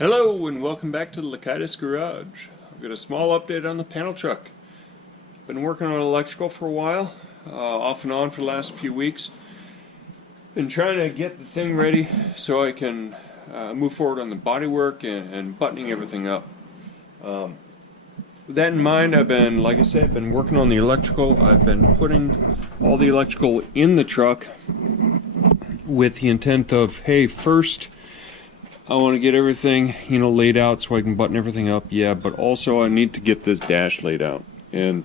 Hello and welcome back to the Lakaitis Garage. I've got a small update on the panel truck. Been working on electrical for a while, off and on for the last few weeks. Been trying to get the thing ready so I can move forward on the bodywork and buttoning everything up. With that in mind, I've been, like I said, I've been working on the electrical. I've been putting all the electrical in the truck with the intent of, hey, first I want to get everything, laid out so I can button everything up, yeah, but also I need to get this dash laid out. And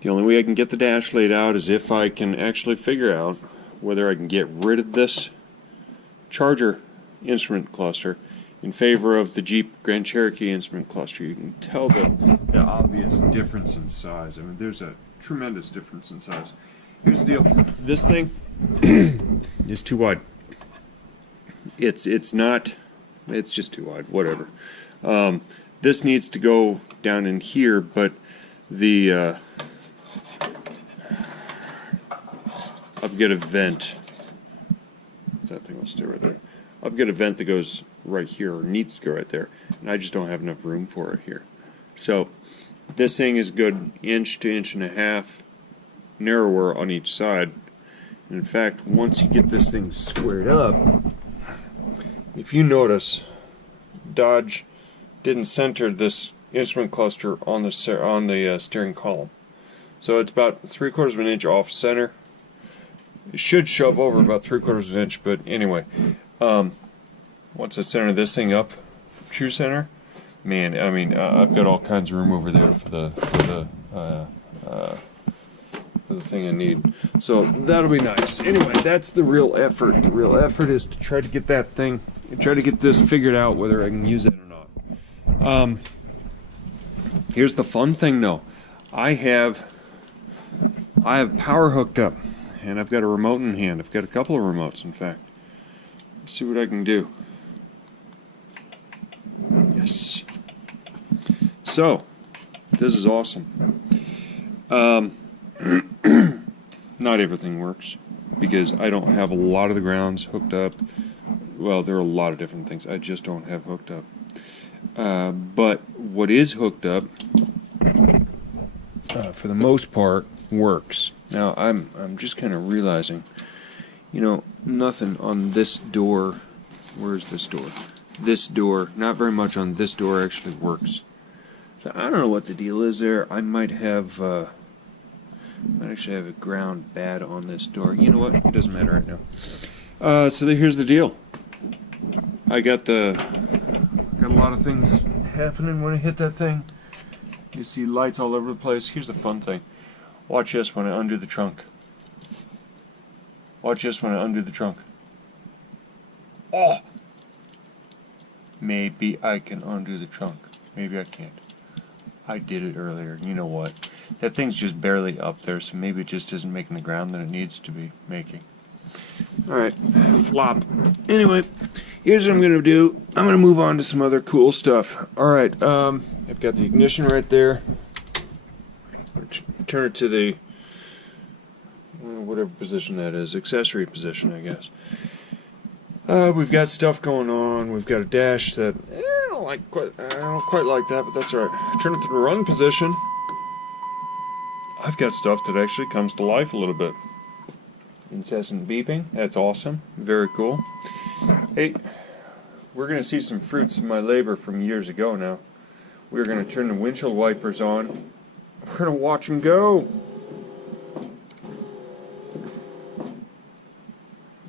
the only way I can get the dash laid out is if I can actually figure out whether I can get rid of this Charger instrument cluster in favor of the Jeep Grand Cherokee instrument cluster. You can tell the obvious difference in size. I mean, there's a tremendous difference in size. Here's the deal. This thing is too wide. It's just too wide, whatever. This needs to go down in here, but the I've got a vent. That thing will stay right there. I've got a vent that goes right here, or needs to go right there, and I just don't have enough room for it here. So this thing is a good inch to inch and a half narrower on each side. And in fact, once you get this thing squared up, if you notice, Dodge didn't center this instrument cluster on the steering column. So it's about 3/4 of an inch off center. It should shove over about 3/4 of an inch, but anyway, once I center this thing up, true center, man, I mean, I've got all kinds of room over there for the thing I need. So that'll be nice. Anyway, that's the real effort. The real effort is to try to get that thing, try to get this figured out whether I can use it or not. Here's the fun thing though. I have power hooked up, and I've got a remote in hand. I've got a couple of remotes, in fact. Let's see what I can do. Yes. So, this is awesome. Not everything works because I don't have a lot of the grounds hooked up. Well, there are a lot of different things I just don't have hooked up. But what is hooked up, for the most part, works. Now I'm just kind of realizing, nothing on this door. Where's this door? This door, not very much on this door actually works. So I don't know what the deal is there. I might actually have a ground bad on this door. You know what? It doesn't matter right now. So here's the deal. I got a lot of things happening when I hit that thing. You see lights all over the place. Here's the fun thing. Watch this when I undo the trunk. Watch this when I undo the trunk. Oh! Maybe I can undo the trunk. Maybe I can't. I did it earlier. You know what? That thing's just barely up there, so maybe it just isn't making the ground that it needs to be making. Alright, flop. Anyway, here's what I'm going to do. I'm going to move on to some other cool stuff. Alright, I've got the ignition right there. Turn it to the, whatever position that is, accessory position, I guess. We've got stuff going on. We've got a dash that I don't quite like that, but that's alright. Turn it to the run position. I've got stuff that actually comes to life a little bit. Incessant beeping, that's awesome, very cool. Hey, we're going to see some fruits of my labor from years ago now. We're going to turn the windshield wipers on. We're going to watch them go.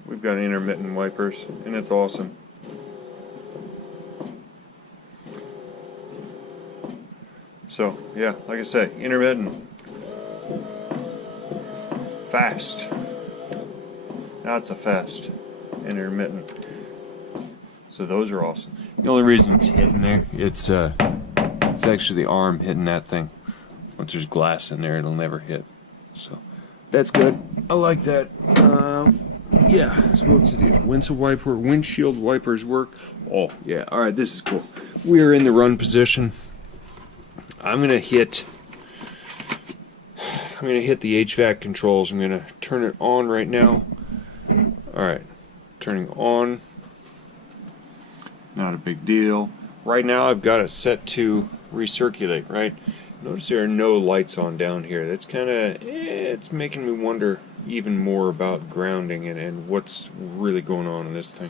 We've got intermittent wipers, and it's awesome. So, yeah, like I say, intermittent. Fast. That's a fast. Intermittent. So those are awesome. The only reason it's hitting there, it's actually the arm hitting that thing. Once there's glass in there, it'll never hit. So that's good. I like that. Yeah. So what's the deal? Windshield wipers work. Oh yeah. All right. This is cool. We are in the run position. I'm gonna hit the HVAC controls. I'm gonna turn it on right now. Alright, turning on. Not a big deal. right now I've got it set to recirculate, right? Notice there are no lights on down here. That's kind of, it's making me wonder even more about grounding and what's really going on in this thing.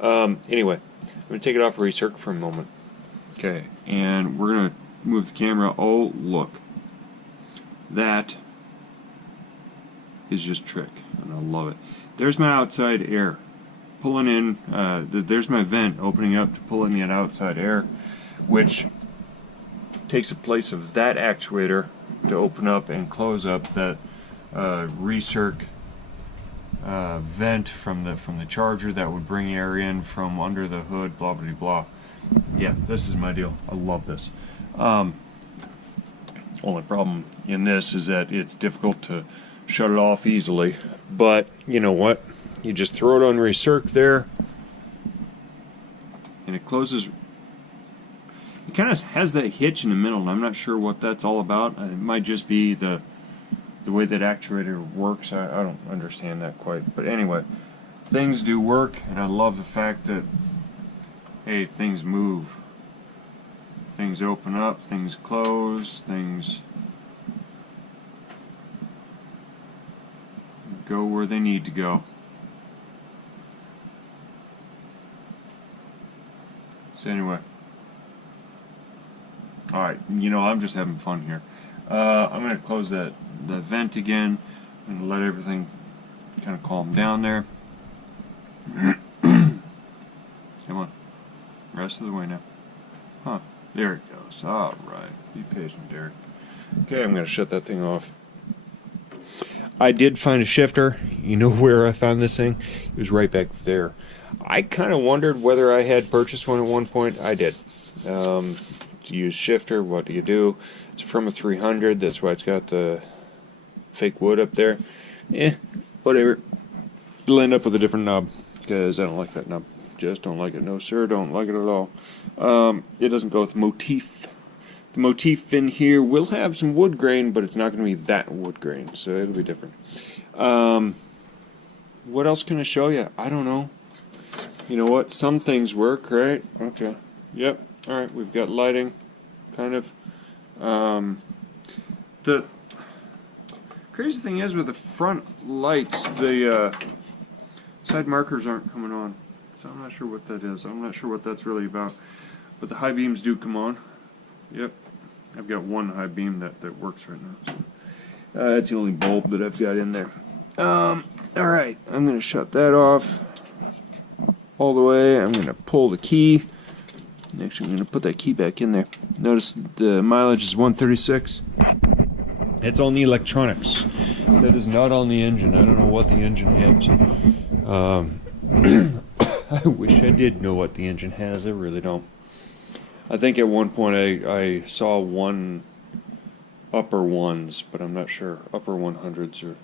Anyway, I'm going to take it off recirc for a moment. Okay, and we're going to move the camera. Oh, look. That is just trick, and I love it. There's my outside air pulling in. There's my vent opening up to pull in that outside air, which takes the place of that actuator to open up and close up that recirc vent from the charger that would bring air in from under the hood. Blah blah blah. Yeah, this is my deal. I love this. Only problem in this is that it's difficult to shut it off easily, but you know what? You just throw it on recirc there, and it closes. It kind of has that hitch in the middle, and I'm not sure what that's all about. It might just be the way that actuator works. I don't understand that quite, but anyway, things do work, and I love the fact that, hey, things move. Things open up, things close, things go where they need to go. So anyway, alright, you know, I'm just having fun here. I'm going to close that vent again and let everything kind of calm down there. Come on, rest of the way now. Huh. There it goes. Alright. Be patient, Derek. Okay, I'm going to shut that thing off. I did find a shifter. You know where I found this thing? It was right back there. I kind of wondered whether I had purchased one at one point. I did. To use shifter, what do you do? It's from a 300. That's why it's got the fake wood up there. Whatever. You'll end up with a different knob, because I don't like that knob. Just don't like it. No sir, don't like it at all. It doesn't go with the motif. The motif in here will have some wood grain, but it's not going to be that wood grain, so it'll be different. What else can I show you? I don't know. You know what? Some things work, right? Okay. Yep. Alright, we've got lighting, kind of. The crazy thing is with the front lights, the side markers aren't coming on. So I'm not sure what that is. I'm not sure what that's really about. But the high beams do come on. Yep. I've got one high beam that works right now. So, that's the only bulb that I've got in there. Alright, I'm going to shut that off all the way. I'm going to pull the key. Next, I'm going to put that key back in there. Notice the mileage is 136. It's on the electronics. That is not on the engine. I don't know what the engine has. I wish I did know what the engine has. I really don't. I think at one point I saw one upper ones, but I'm not sure. Upper 100s or...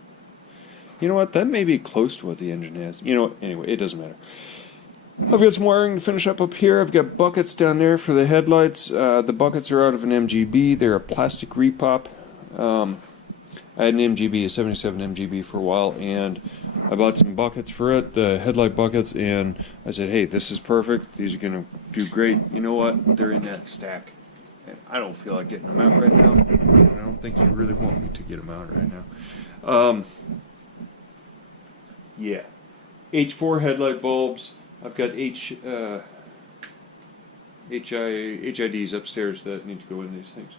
You know what? That may be close to what the engine has. You know what? Anyway, it doesn't matter. I've got some wiring to finish up here. I've got buckets down there for the headlights. The buckets are out of an MGB. They're a plastic repop. I had an MGB, a 77 MGB for a while, and I bought some buckets for it, the headlight buckets, and I said, hey, this is perfect. These are going to do great. You know what? They're in that stack. And I don't feel like getting them out right now. I don't think you really want me to get them out right now. Yeah. H4 headlight bulbs. I've got HIDs upstairs that need to go in these things.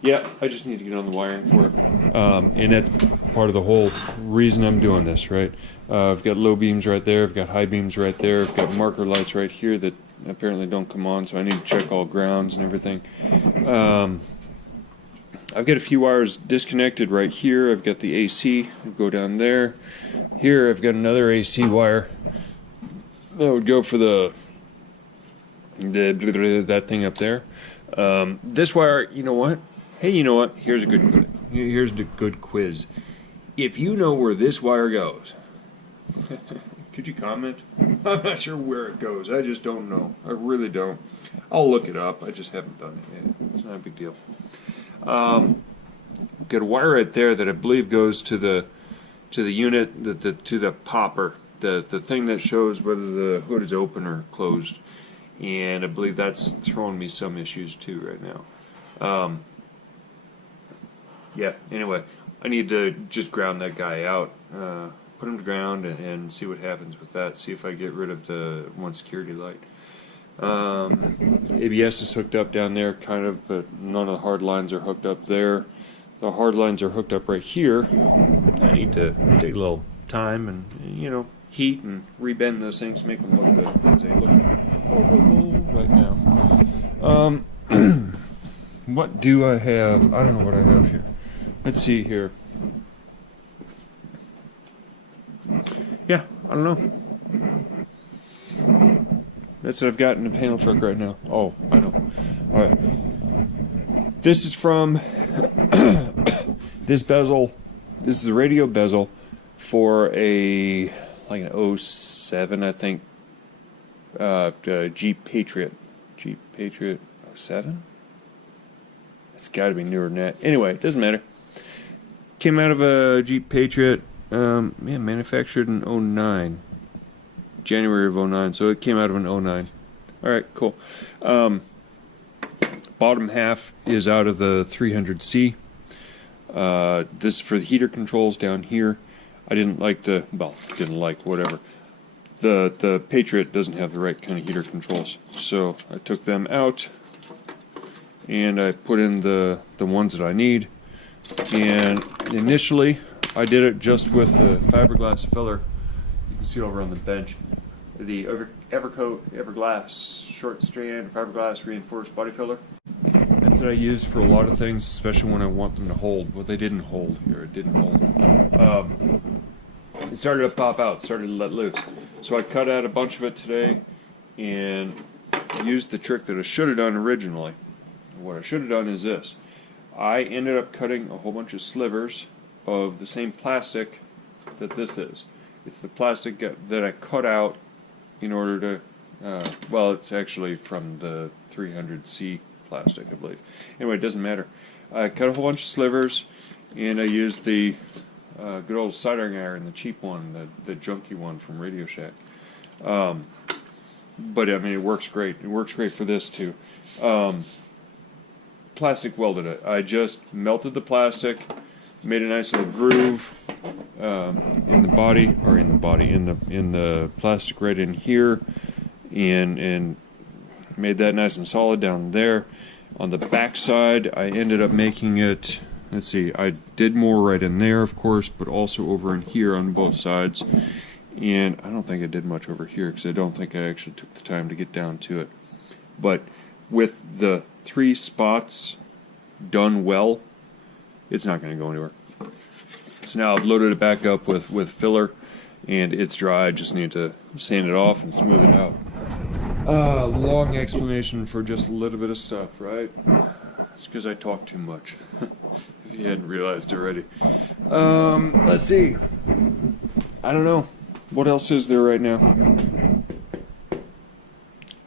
Yeah, I just need to get on the wiring for it. And that's part of the whole reason I'm doing this, right? I've got low beams right there, I've got high beams right there, I've got marker lights right here that apparently don't come on, so I need to check all grounds and everything. I've got a few wires disconnected right here. I've got the AC, go down there. Here I've got another AC wire that would go for that thing up there. This wire, you know what? Hey, you know what? Here's a good quiz. Here's the good quiz. If you know where this wire goes, could you comment? I'm not sure where it goes. I just don't know. I really don't. I'll look it up. I just haven't done it yet. It's not a big deal. Got a wire right there that I believe goes to the unit, to the popper the thing that shows whether the hood is open or closed, and I believe that's throwing me some issues too right now. Yeah, anyway, I need to just ground that guy out, put him to ground, and see what happens with that, see if I get rid of the one security light. ABS is hooked up down there, kind of, but none of the hard lines are hooked up there. The hard lines are hooked up right here. I need to take a little time and, you know, heat and rebend those things to make them look good, because they look horrible right now. What do I have? I don't know what I have here. Let's see here. Yeah, I don't know. That's what I've got in the panel truck right now. Oh, I know. Alright. This is from this bezel. This is a radio bezel for a, like an 07, I think, Jeep Patriot. Jeep Patriot 07? It's got to be newer than that. Anyway, it doesn't matter. Came out of a Jeep Patriot, manufactured in 09. January of 09, so it came out of an 09. Alright, cool. Bottom half is out of the 300C. This is for the heater controls down here. I didn't like the, well, didn't like, whatever. The Patriot doesn't have the right kind of heater controls, so I took them out and I put in the ones that I need. And initially I did it just with the fiberglass filler. You can see it over on the bench. The Everglass short strand fiberglass reinforced body filler. That's what I use for a lot of things, especially when I want them to hold. Well, they didn't hold here. It didn't hold. It started to pop out, started to let loose. So I cut out a bunch of it today and used the trick that I should have done originally. What I should have done is this. I ended up cutting a whole bunch of slivers of the same plastic that this is. It's the plastic that I cut out in order to, well, it's actually from the 300C plastic, I believe. Anyway, it doesn't matter. I cut a whole bunch of slivers, and I used the good old soldering iron, the cheap one, the junky one from Radio Shack. But I mean, it works great. It works great for this too. Plastic welded it. I just melted the plastic, made a nice little groove in the body, or in the plastic right in here, and made that nice and solid down there. On the back side, I ended up making it, let's see, I did more right in there, of course, but also over in here on both sides. And I don't think I did much over here because I don't think I actually took the time to get down to it. But with the 3 spots done well, it's not going to go anywhere. So now I've loaded it back up with filler, and it's dry. I just need to sand it off and smooth it out. Long explanation for just a little bit of stuff, right? It's because I talk too much. If you hadn't realized already. Let's see. I don't know. What else is there right now?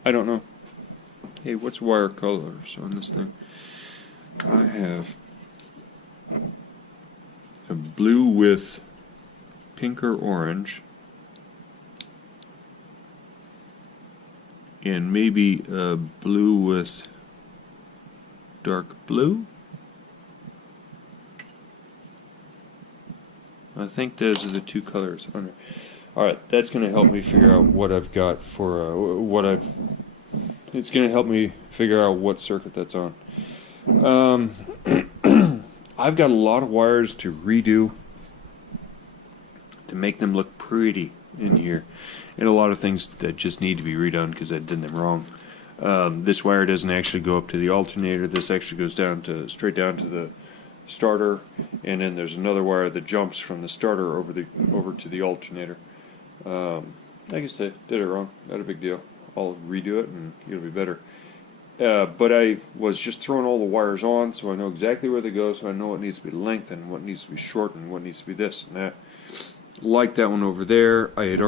I don't know. Hey, what's wire colors on this thing? I have a blue with pink or orange, and maybe a blue with dark blue. I think those are the 2 colors on there. Alright, that's going to help me figure out what I've got for it's going to help me figure out what circuit that's on. I've got a lot of wires to redo to make them look pretty in here, and a lot of things that just need to be redone because I did them wrong. This wire doesn't actually go up to the alternator. This actually goes down to straight down to the starter, and then there's another wire that jumps from the starter over to the alternator. I guess I did it wrong. Not a big deal. I'll redo it and it'll be better. But I was just throwing all the wires on, so I know exactly where they go, so I know what needs to be lengthened, what needs to be shortened, what needs to be this and that. Like that one over there, I have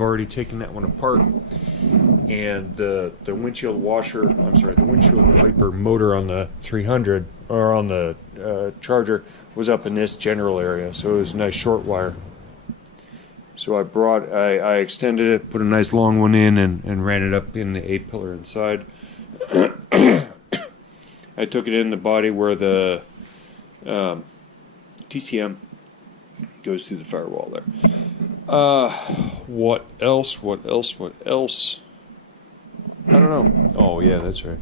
already taken that one apart, and the windshield washer, the windshield wiper motor on the 300, or on the Charger, was up in this general area, so it was a nice short wire. So I extended it, put a nice long one in, and ran it up in the A-pillar inside. I took it in the body where the TCM goes through the firewall there. What else? What else? What else? I don't know. Oh, yeah, that's right.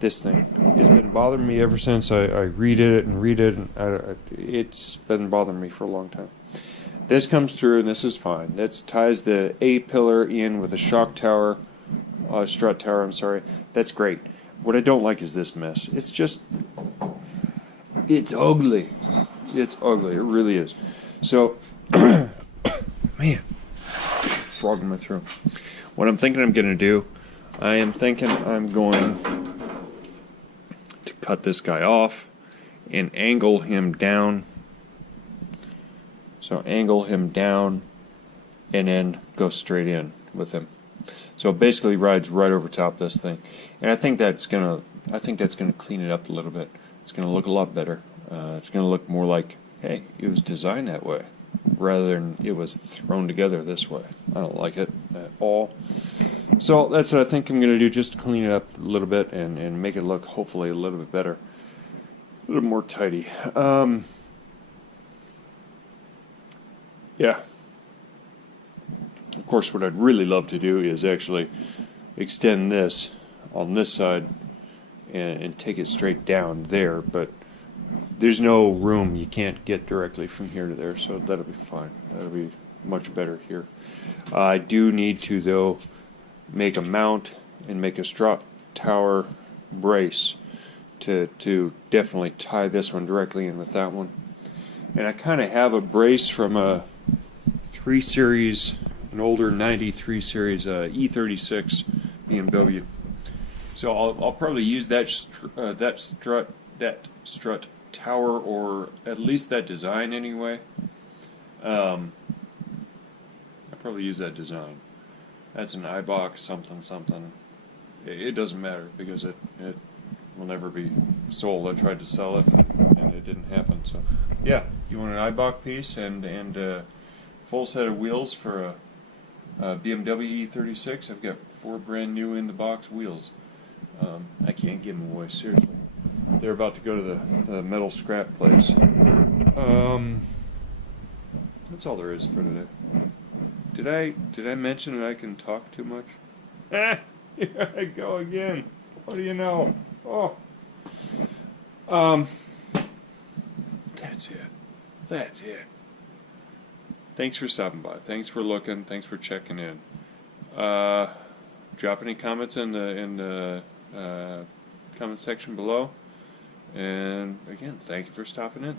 This thing. It's been bothering me ever since I redid it and redid it. And it's been bothering me for a long time. This comes through, and this is fine. That ties the A-pillar in with a shock tower, strut tower, I'm sorry. That's great. What I don't like is this mess. It's just, it's ugly. It's ugly. It really is. So, man, frog in my throat. What I'm thinking I'm going to do, I am thinking I'm going to cut this guy off and angle him down. So angle him down and then go straight in with him. So it basically rides right over top of this thing. And I think that's gonna clean it up a little bit. It's gonna look a lot better. It's gonna look more like, hey, it was designed that way, rather than it was thrown together this way. I don't like it at all. So that's what I think I'm gonna do, just to clean it up a little bit and make it look hopefully a little bit better. A little more tidy. Yeah. Of course, what I'd really love to do is actually extend this on this side and take it straight down there, but there's no room. You can't get directly from here to there, so that'll be fine. That'll be much better here. I do need to, though, make a mount and make a strut tower brace to definitely tie this one directly in with that one. And I kind of have a brace from a 3 Series, an older 93 Series E36 BMW. So I'll probably use that strut tower, or at least that design anyway. I'll probably use that design. That's an iBox something. It doesn't matter because it will never be sold. I tried to sell it and it didn't happen. So yeah, you want an iBox piece and full set of wheels for a BMW E36. I've got 4 brand new in the box wheels. I can't give them away, seriously. They're about to go to the metal scrap place. That's all there is for today. Did I mention that I can talk too much? Here I go again. What do you know? Oh. That's it. That's it. Thanks for stopping by. Thanks for looking. Thanks for checking in. Drop any comments in the comment section below. And again, thank you for stopping in.